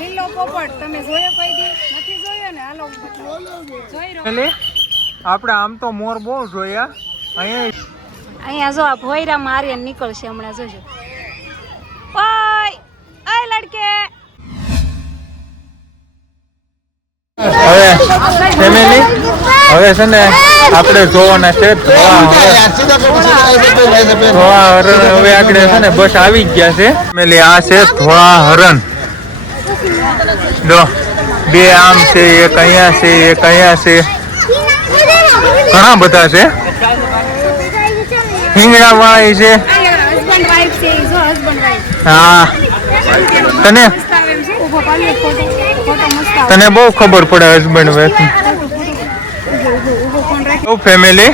લીલો પોપટ તમે જોયો કોઈ દી નથી જોયો ને? હાલો જોઈ રહ્યો. આપણે આમ તો મોર બહુ જોયા. અહીંયા જો આ ભોયરા મારી નીકળશે હમણાં, જોજો. ઓય ઓય લડકે. હવે ફેમિલી હવે છે ને આપણે જોવાના છે ધોળા હરણ. હવે આગળ છે ને બસ આવી ગયા છે ફેમિલી. આ છે ધોળા હરણ. જો બે આમ છે, એક અહીંયા છે, એક અહીંયા છે, ઘણા બધા છે. હિંગડા વાળી છે. હા તને બહુ ખબર પડે હસબન્ડ વાઈફ. ફેમિલી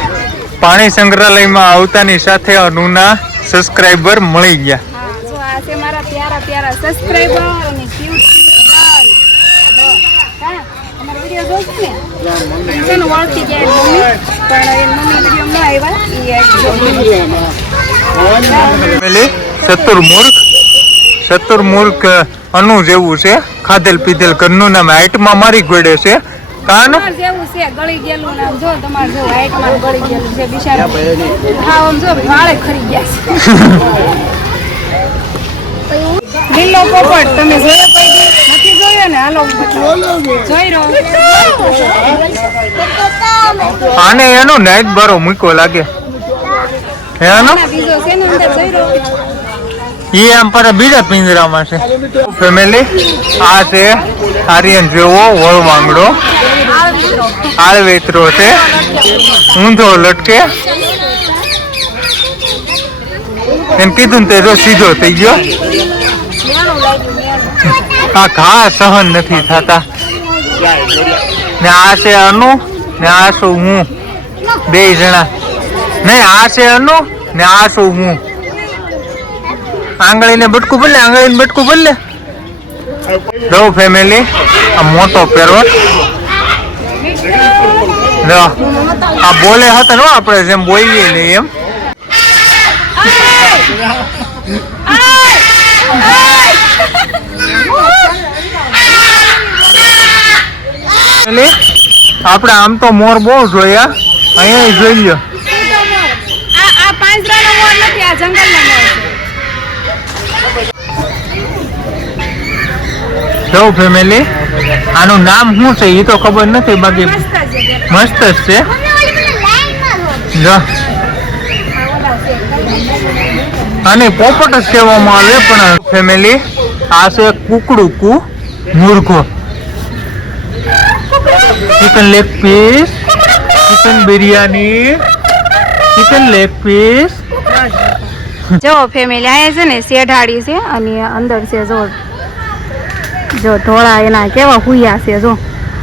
પાણી સંગ્રહાલયમાં આવતાની સાથે અનુના સબસ્ક્રાઇબર મળી ગયા. જો આ છે મારા પ્યારા પ્યારા સબસ્ક્રાઇબર અને ક્યુટ ગર્લ. હા અમારો વિડિયો જોશે ને એનો વાળતી જાય મમ્મી, પણ એ મમ્મી વિડિયો ન આવ્યા. ફેમિલી ચતુર્મૂર્ખ અનુ જેવું છે. ખાધેલ પીધેલ ઘરનું નામ હાઈટમાં મારી ગોડે છે. કાન જેવું છે ગળી ગયેલું નામ. જો તમારે જો હાઈટમાં ગળી ગયેલું છે બિચારા. હા આમ જો વાળે ખરી ગયા છે. લીલો પોપટ તમે જોયો કોઈ દી નથી જોયો ને? હાલો જોઈ રહ્યો. આને એનો નાઈટ બારો મૂકો લાગે એનો. બીજો છે ને અંદર જોઈ રહ્યો. એ આમ પર બીજા પિંજરામાં છે. ફેમિલી આ છે આર્યન જેવો વળવાંગડો આળવેતરો છે. ઊંધો લટકે એમ કીધું તે જો સીધો થઈ ગયો. આ ઘા સહન નથી થતા. ને આ છે અનુ ને આ છું હું, બે જણા. નહીં આ છે અનુ ને આ છું હું. આંગળીને બટકું બદલે, આંગળીને બટકું બદલે. જો ફેમિલી આ મોટો પેરોટ. જો આ બોલે હતા ને આપણે જેમ બોલીએ ને એમ. આપણે આમ તો મોર બહુ જોયા. અહીંયા જોઈ લ્યો. આ પાંજરાનો મોર નથી, આ જંગલનો મોર છે. જો ફેમિલી આનું નામ શું છે એ તો ખબર નથી, બાકી મસ્ત જ છે. જો આને પોપટ જ કહેવામાં આવે. પણ ફેમિલી આ છે કુકડુકુ મુર્ગો. Chicken leg piece, chicken biryani, chicken leg piece. જો ફેમિલી આ છે ને શેઢાડી છે અને અંદર છે જો ધોળા એના કેવા હુયા છે. જો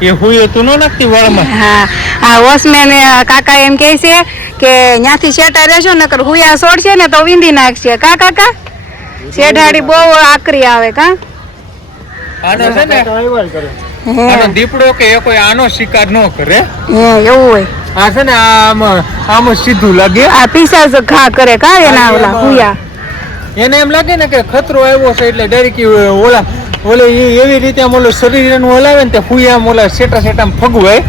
એ હુએ તું ન નાખતી વાળમાં. હા આ વોચમેન કાકા એમ કહે છે કે ત્યાંથી શેટા રહેશો નકર હુયા છોડશે ને તો વીંધી નાખશે. કા કાકા શેઢાડી બહુ આકરી આવે. કા આનો છે ને આનો દીપડો કે એ કોઈ આનો શિકાર ન કરે. એવું હોય. આ છે ને આમ સીધું લાગે. આ પીસા ઘા કરે. કા એના ઓલા હુયા એને એમ લાગે ને કે ખતરો આવ્યો છે એટલે ડરીકી ઓલે એવી રીતે આમ ઓલું શરીરનું હલાવે ને તે ફૂયા ઓલા સેટા ફગવાય.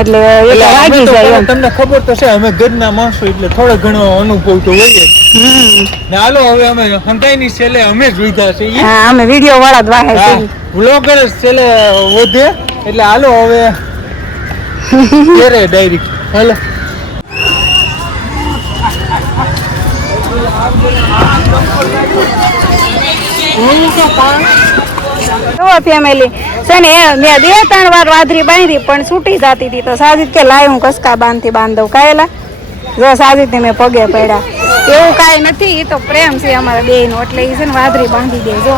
એટલે વાગી જાય. તમને ખબર તો છે અમે ઘરના માણસો એટલે થોડો ઘણો અનુભવ તો હોય જ. ને હાલો હવે અમે હંતાઈની છેલ્લે અમે જ લીધા છે. હા અમે વિડિયો વાળા જ વાહે છે. વ્લોગર છેલ્લે વધે એટલે હાલો હવે ઘરે ડાયરેક્ટ હાલો. ફેમિલી છે ને મેં 2-3 વાર વાદરી બાંધી પણ છૂટી જતી હતી તો સાજીદ કે લાય હું કસકા બાંધું. કાયેલા જો સાજીદ ને મેં પગે પડ્યા. એવું કાંઈ નથી, એ તો પ્રેમ છે અમારા બેયનો એટલે એ છે ને વાદરી બાંધી દે. જો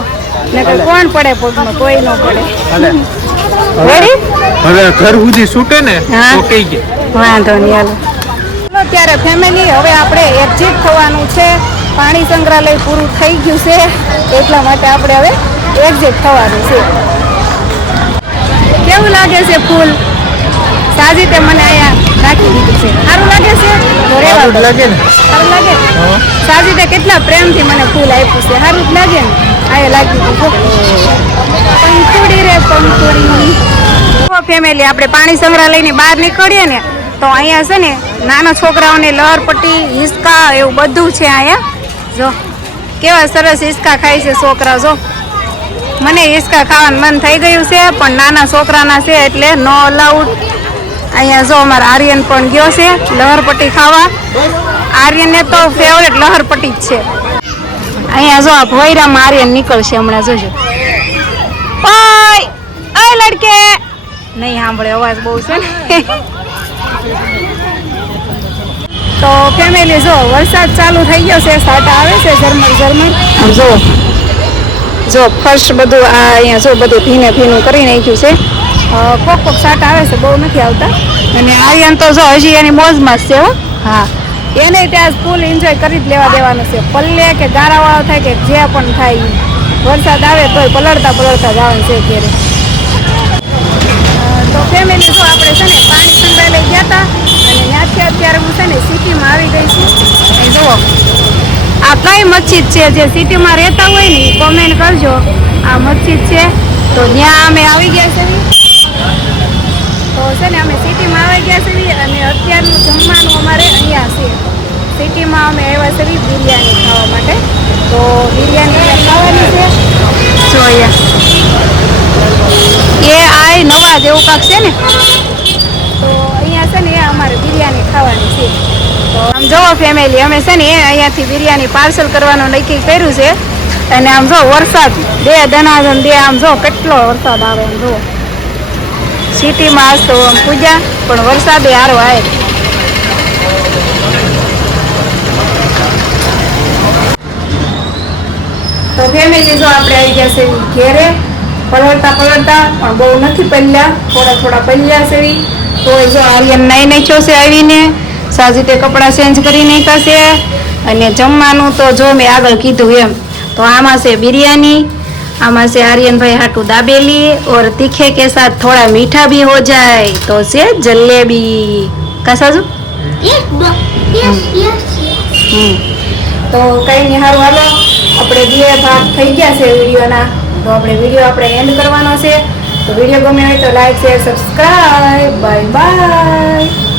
નકર કોણ પડે પગમાં? કોઈ ન પડે. હવે ઘર સુધી છૂટે ને તો કઈ ગયે વાંધો નહીં. હાલો ત્યારે ફેમિલી હવે આપણે એક્ઝિટ થવાનું છે. પાણી સંગ્રહાલય પૂરું થઈ ગયું છે એટલા માટે આપણે હવે એક્ઝિટ થવાનું છે. કેવું લાગે છે ફૂલ? સાજીદે મને અહીંયા રાખી દીધું છે. સારું લાગે છે? લાગે ને? સારું લાગે. સાજીદે કેટલા પ્રેમથી મને ફૂલ આપ્યું છે. સારું જ લાગે ને? આ લાગી ગયું પંખુડી રે પંખુડી. ફેમિલી આપણે પાણી સંગ્રહાલયની બહાર નીકળીએ ને તો અહીંયા છે ને નાના છોકરાઓને લહરપટ્ટી હિસકા એવું બધું છે અહીંયા. જો કેવા સરસ હિસકા ખાય છે છોકરા. જો મને હિસકા ખાવાનું મન થઈ ગયું છે પણ નાના છોકરાના છે એટલે નો અલાઉડ. અહીંયા જો અમારા આર્યન પણ ગયો છે લહરપટ્ટી ખાવા. આર્યનને તો ફેવરેટ લહરપટ્ટી જ છે. અહીંયા જો આ ભોયરામાં આર્યન નીકળશે હમણાં. જોજો ઓય લડકે નહીં સાંભળે અવાજ બહુ છે ને. તો ફેમિલી જો વરસાદ ચાલુ થઈ ગયો છે. સાટા આવે છે ઝરમર ઝરમર. આમ જો ફર્સ્ટ બધું આ અહીંયા જો બધું ભીનું કરી નાખ્યું છે. કોક સાટા આવે છે બહુ નથી આવતા. અને આર્યન તો જો હજી એની મોજમાં જ છે. હો હા એને ત્યાં ફૂલ એન્જોય કરી જ લેવા દેવાનું છે. પલ્લે કે ગારાવાળો થાય કે જે પણ થાય વરસાદ આવે તોય પલળતા જવાનું છે અત્યારે. તો ફેમિલી જો આપણે છે ને પાણી સંગ્રહાલય ગયા હતા અને ત્યાંથી અત્યારે હું છે ને સિટીમાં આવી ગઈ છું. એ જુઓ આ કઈ મસ્જિદ છે જે સિટીમાં રહેતા હોય ને કોમેન્ટ કરજો. આ મસ્જિદ છે તો ત્યાં અમે આવી ગયા છે. તો છે ને અમે સિટીમાં આવી ગયા છીએ અને અત્યારનું જમવાનું અમારે અહીંયા છે. સિટીમાં અમે આવ્યા છે બિરયાની ખાવા માટે. તો બિરયાની ખાવાની છે. જો અહીંયા એ નવા જેવું કાંક છે ને તો અહીંયા છે ને અમારે બિરયાની ખાવાની છે. તો આમ જુઓ ફેમિલી અમે છે ને અહીંયાથી બિરયાની પાર્સલ કરવાનું નક્કી કર્યું છે. અને આમ જો વરસાદ બે દનાદન દે. આમ જો કેટલો વરસાદ આવે. આમ જુઓ સિટીમાં આજ તો આમ પૂજા પણ વરસાદે હારો આવે. તો ફેમિલી જો આપણે આવી ગયા છે ઘેરે. પલળતા પણ બહુ નથી પલ્યા, થોડા પલ્યા છે. તો જો આર્યન નાઈ નાખ્યો છે આવીને. સાજીતે કપડાં ચેન્જ કરી નાખ્યા છે. અને જમવાનું તો જો મેં આગળ કીધું એમ તો આમાં છે બિરયાની, આમાં से आर्यन भाई हाटू दाबेली और तीखे के साथ थोड़ा मीठा भी हो जाए तो से जलेबी का साजू तो कई नहीं हारू हालो આપણે બે ભાગ થઈ ગયા છે વિડીયોના. તો આપણે વિડીયો આપણે એન્ડ કરવાનો છે. તો વિડીયો ગમે હોય તો like share subscribe. Bye bye.